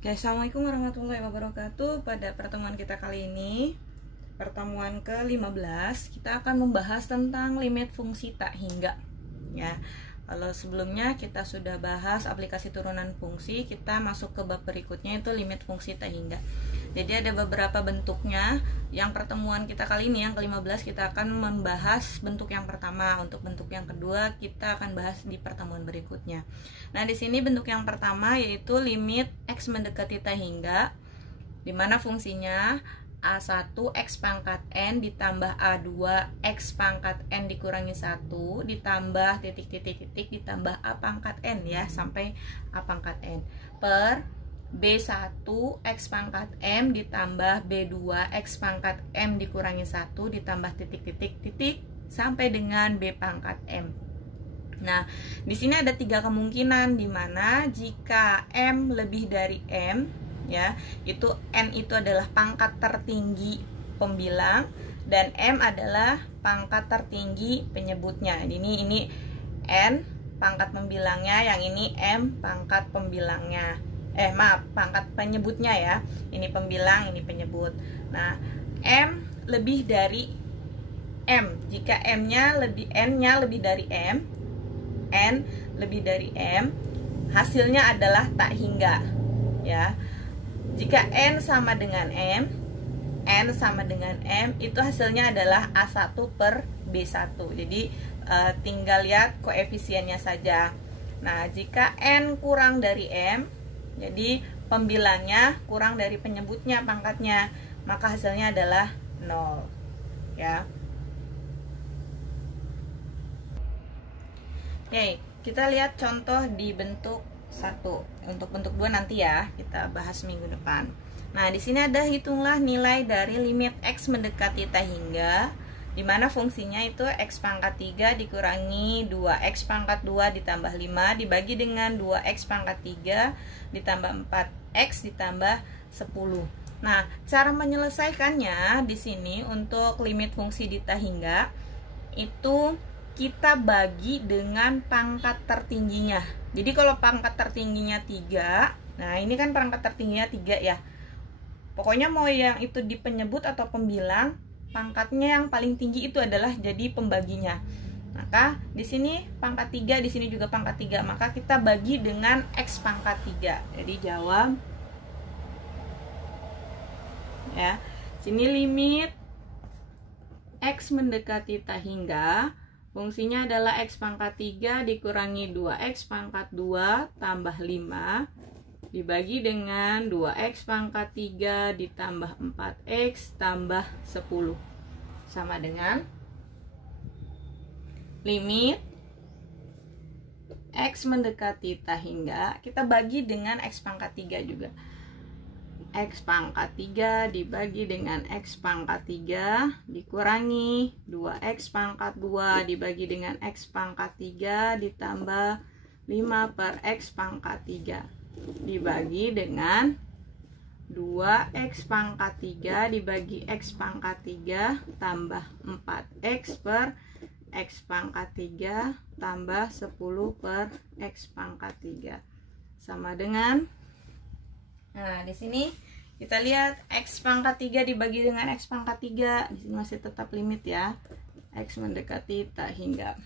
Oke, assalamualaikum warahmatullahi wabarakatuh. Pada pertemuan kita kali ini, pertemuan ke-15, kita akan membahas tentang limit fungsi tak hingga. Ya, kalau sebelumnya kita sudah bahas aplikasi turunan fungsi, kita masuk ke bab berikutnya, itu limit fungsi tak hingga. Jadi ada beberapa bentuknya. Yang pertemuan kita kali ini yang ke-15 kita akan membahas bentuk yang pertama. Untuk bentuk yang kedua kita akan bahas di pertemuan berikutnya. Nah, di sini bentuk yang pertama yaitu limit x mendekati tak hingga, di mana fungsinya A1 x pangkat n ditambah A2 x pangkat n dikurangi 1 ditambah titik-titik-titik ditambah A pangkat n, ya, sampai A pangkat n per B1 x pangkat m ditambah B2 x pangkat m dikurangi 1 ditambah titik-titik-titik sampai dengan B pangkat m. Nah, di sini ada 3 kemungkinan, di mana jika m lebih dari m, ya, itu n itu adalah pangkat tertinggi pembilang dan m adalah pangkat tertinggi penyebutnya. Ini n pangkat pembilangnya, yang ini m pangkat pembilangnya. Pangkat penyebutnya, ya. Ini pembilang, ini penyebut. Nah, m lebih dari m. Jika n-nya lebih dari m, n lebih dari m, hasilnya adalah tak hingga, ya. Jika n sama dengan m, itu hasilnya adalah A1 per B1. Jadi tinggal lihat koefisiennya saja. Nah, jika n kurang dari m, jadi pembilangnya kurang dari penyebutnya pangkatnya, maka hasilnya adalah 0, ya. Oke, kita lihat contoh di bentuk 1. Untuk bentuk 2 nanti, ya, kita bahas minggu depan. Nah, di sini ada hitunglah nilai dari limit x mendekati tak hingga, di mana fungsinya itu x pangkat 3 dikurangi 2x pangkat 2 ditambah 5 dibagi dengan 2x pangkat 3 ditambah 4x ditambah 10. Nah, cara menyelesaikannya di sini untuk limit fungsi di tak hingga itu kita bagi dengan pangkat tertingginya. Jadi kalau pangkat tertingginya 3, nah ini kan pangkat tertingginya 3, ya. Pokoknya mau yang itu di penyebut atau pembilang, pangkatnya yang paling tinggi itu adalah jadi pembaginya. Maka di sini pangkat 3, di sini juga pangkat 3, maka kita bagi dengan x pangkat 3. Jadi jawab, ya. Sini limit x mendekati tak hingga, fungsinya adalah x pangkat 3 dikurangi 2x pangkat 2 tambah 5 dibagi dengan 2x pangkat 3 ditambah 4x tambah 10 sama dengan limit x mendekati tak hingga, kita bagi dengan x pangkat 3 juga. X pangkat 3 dibagi dengan x pangkat 3 dikurangi 2x pangkat 2 dibagi dengan x pangkat 3 ditambah 5 per x pangkat 3 dibagi dengan 2x pangkat 3 dibagi x pangkat 3 tambah 4x per x pangkat 3 tambah 10 per x pangkat 3 sama dengan, nah, di sini kita lihat x pangkat 3 dibagi dengan x pangkat 3. Di sini masih tetap limit, ya. X mendekati tak hingga.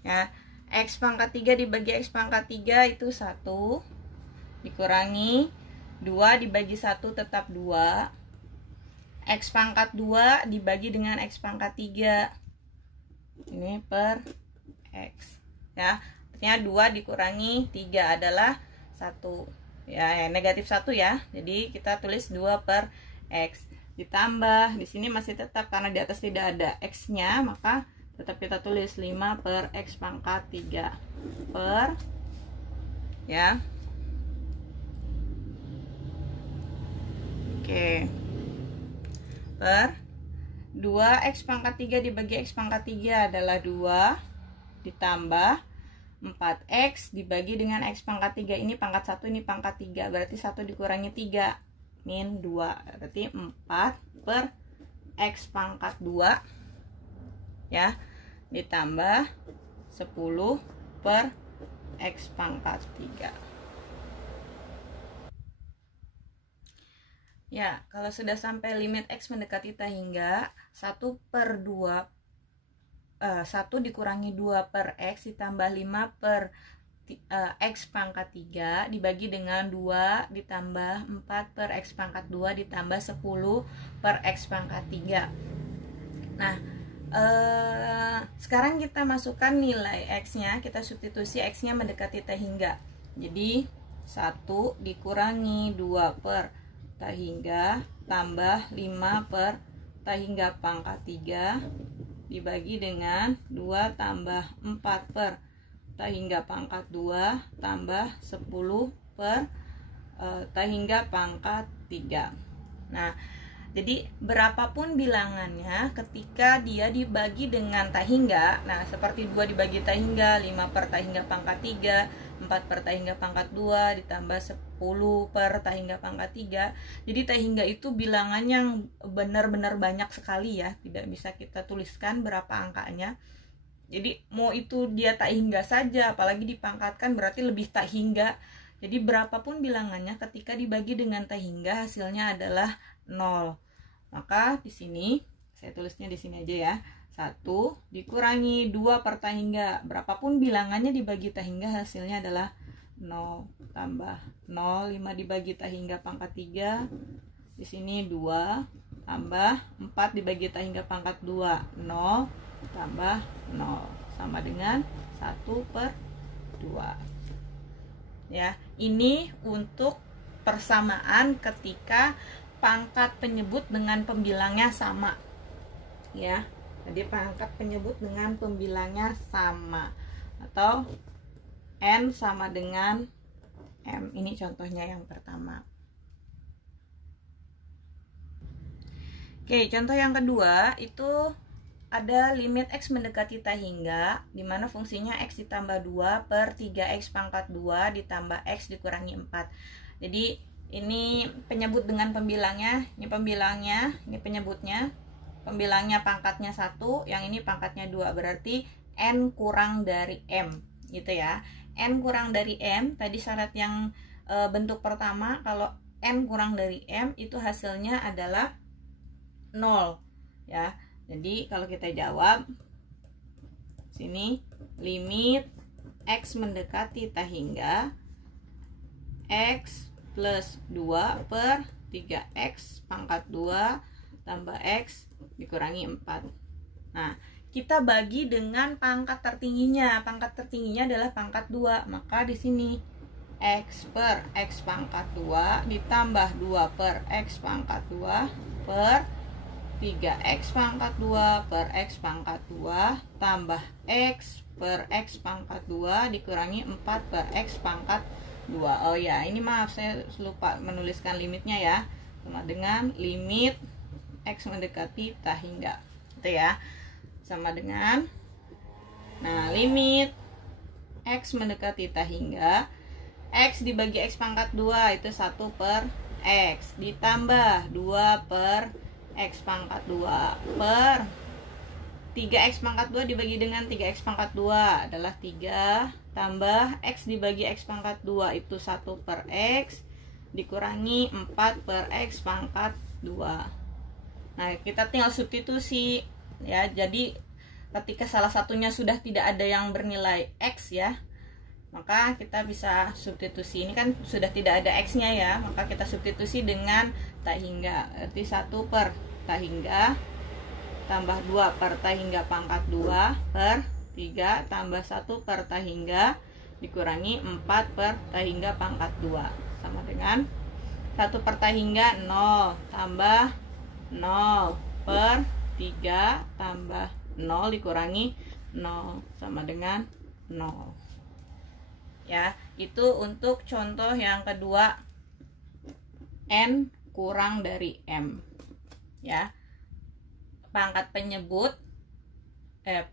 Ya, x pangkat 3 dibagi x pangkat 3 itu 1 dikurangi 2 dibagi 1 tetap 2. X pangkat 2 dibagi dengan x pangkat 3. Ini per x, ya. Artinya 2 dikurangi 3 adalah 1. Ya, negatif 1, ya. Jadi kita tulis 2 per x ditambah, di sini masih tetap karena di atas tidak ada x-nya, maka tetap kita tulis 5 per x pangkat 3 per, ya. Oke. Per 2x pangkat 3 dibagi x pangkat 3 adalah 2 ditambah 4x dibagi dengan x pangkat 3. Ini pangkat 1, ini pangkat 3. Berarti 1 dikurangi 3 min 2. Berarti 4 per x pangkat 2, ya, ditambah 10 per x pangkat 3. Ya, kalau sudah sampai limit X mendekati tak hingga 1/2 1 dikurangi 2 per X ditambah 5 per X pangkat 3 dibagi dengan 2 ditambah 4 per X pangkat 2 ditambah 10 per X pangkat 3. Nah, sekarang kita masukkan nilai X-nya, kita substitusi X-nya mendekati tak hingga. Jadi 1 dikurangi 2 per tak hingga tambah 5 per tak hingga pangkat 3 dibagi dengan 2 tambah 4 per tak hingga pangkat 2 tambah 10 per tak hingga pangkat 3. Nah, jadi berapapun bilangannya ketika dia dibagi dengan tak hingga, nah seperti 2 dibagi tak hingga, 5 per tak hingga pangkat 3, 4 per tak hingga pangkat 2 ditambah 10 per tak hingga pangkat 3. Jadi tak hingga itu bilangan yang benar-benar banyak sekali ya, tidak bisa kita tuliskan berapa angkanya. Jadi mau itu dia tak hingga saja, apalagi dipangkatkan berarti lebih tak hingga. Jadi berapapun bilangannya ketika dibagi dengan tak hingga hasilnya adalah 0. Maka di sini saya tulisnya di sini aja ya. 1 dikurangi 2 per tak hingga, berapapun bilangannya dibagi tak hingga hasilnya adalah 0 tambah 0, 5 dibagi tak hingga pangkat 3, di sini 2 tambah 4 dibagi tak hingga pangkat 2, 0 tambah 0 sama dengan 1/2. Ya, ini untuk persamaan ketika pangkat penyebut dengan pembilangnya sama. Ya. Jadi pangkat penyebut dengan pembilangnya sama atau N sama dengan M. Ini contohnya yang pertama. Oke, contoh yang kedua itu ada limit X mendekati tak hingga di mana fungsinya X ditambah 2 per 3X pangkat 2 ditambah X dikurangi 4. Jadi ini penyebut dengan pembilangnya, ini pembilangnya, ini penyebutnya. Pembilangnya pangkatnya 1, yang ini pangkatnya 2, berarti N kurang dari M gitu ya. N kurang dari M, tadi syarat yang bentuk pertama, kalau N kurang dari M itu hasilnya adalah 0 ya. Jadi kalau kita jawab sini limit X mendekati tak hingga X plus 2 per 3X pangkat 2 tambah X dikurangi 4. Nah, kita bagi dengan pangkat tertingginya. Pangkat tertingginya adalah pangkat 2. Maka di sini X per X pangkat 2 ditambah 2 per X pangkat 2 per 3X pangkat 2 per X pangkat 2 tambah X per X pangkat 2 dikurangi 4 per X pangkat 2. Oh ya, ini maaf saya lupa menuliskan limitnya ya. Sama dengan limit X mendekati tak hingga, gitu ya, sama dengan limit X mendekati tak hingga X dibagi X pangkat 2 itu 1 per X ditambah 2 per X pangkat 2 per 3X pangkat 2 dibagi dengan 3X pangkat 2 adalah 3 tambah X dibagi X pangkat 2 itu 1 per X dikurangi 4 per X pangkat 2. Nah, kita tinggal substitusi ya. Jadi ketika salah satunya sudah tidak ada yang bernilai X ya, maka kita bisa substitusi. Ini kan sudah tidak ada X-nya ya, maka kita substitusi dengan tak hingga. Berarti 1 per tak hingga tambah 2 per tak hingga pangkat 2 per 3 tambah 1 per tak hingga dikurangi 4 per tak hingga pangkat 2 sama dengan 1 per tak hingga 0 tambah 0 per 3 tambah 0 dikurangi 0 sama dengan 0. Ya, itu untuk contoh yang kedua, N kurang dari M. Ya. Pangkat penyebut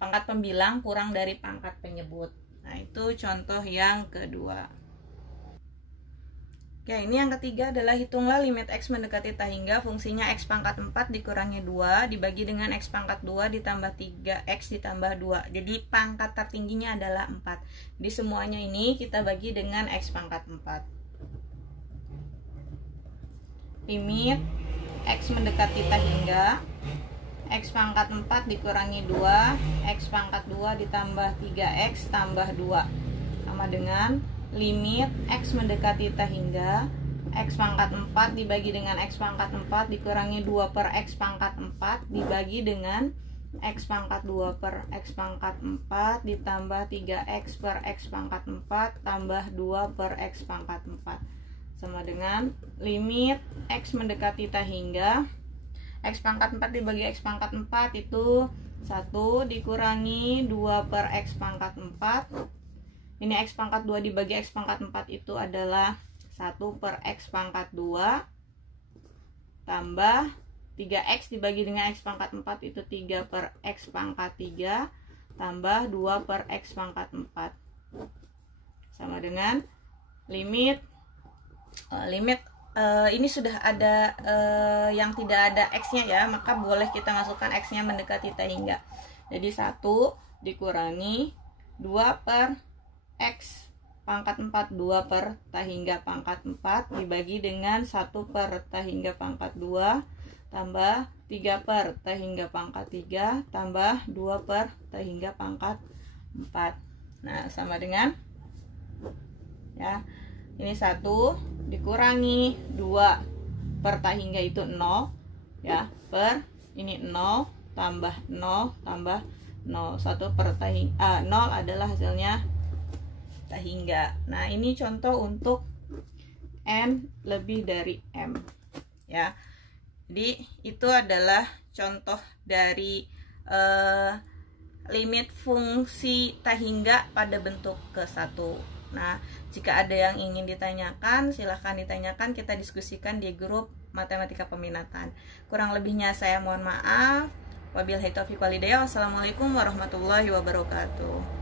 pangkat pembilang kurang dari pangkat penyebut. Nah, itu contoh yang kedua. Oke, ini yang ketiga adalah hitunglah limit X mendekati tak hingga fungsinya X pangkat 4 dikurangi 2 dibagi dengan X pangkat 2 ditambah 3X ditambah 2. Jadi pangkat tertingginya adalah 4. Jadi semuanya ini kita bagi dengan X pangkat 4. limit X mendekati ta hingga X pangkat 4 dikurangi 2 X pangkat 2 ditambah 3X tambah 2 sama dengan limit X mendekati ta hingga X pangkat 4 dibagi dengan X pangkat 4 dikurangi 2 per X pangkat 4 dibagi dengan X pangkat 2 per X pangkat 4 ditambah 3X per X pangkat 4 tambah 2 per X pangkat 4 sama dengan limit X mendekati ta hingga X pangkat 4 dibagi X pangkat 4 itu 1 dikurangi 2 per X pangkat 4. Ini X pangkat 2 dibagi X pangkat 4 itu adalah 1 per X pangkat 2 tambah 3X dibagi dengan X pangkat 4 itu 3 per X pangkat 3 tambah 2 per X pangkat 4 sama dengan limit ini sudah ada yang tidak ada X-nya ya, maka boleh kita masukkan X-nya mendekati ta hingga. Jadi 1 dikurangi 2 per X pangkat 4 2 per ta hingga pangkat 4 dibagi dengan 1 per ta hingga pangkat 2 tambah 3 per ta hingga pangkat 3 tambah 2 per ta hingga pangkat 4. Nah, sama dengan ya. Ini 1 dikurangi 2 per ta hingga itu 0 ya, per ini 0 tambah 0 tambah 0. 1 per ta hingga 0 adalah hasilnya ta hingga. Nah, ini contoh untuk n lebih dari m ya. Jadi itu adalah contoh dari limit fungsi ta hingga pada bentuk ke-1. Nah, jika ada yang ingin ditanyakan, silahkan ditanyakan, kita diskusikan di grup matematika peminatan. Kurang lebihnya saya mohon maaf. Wabillahi taufiq wal hidayah. Wassalamualaikum warahmatullahi wabarakatuh.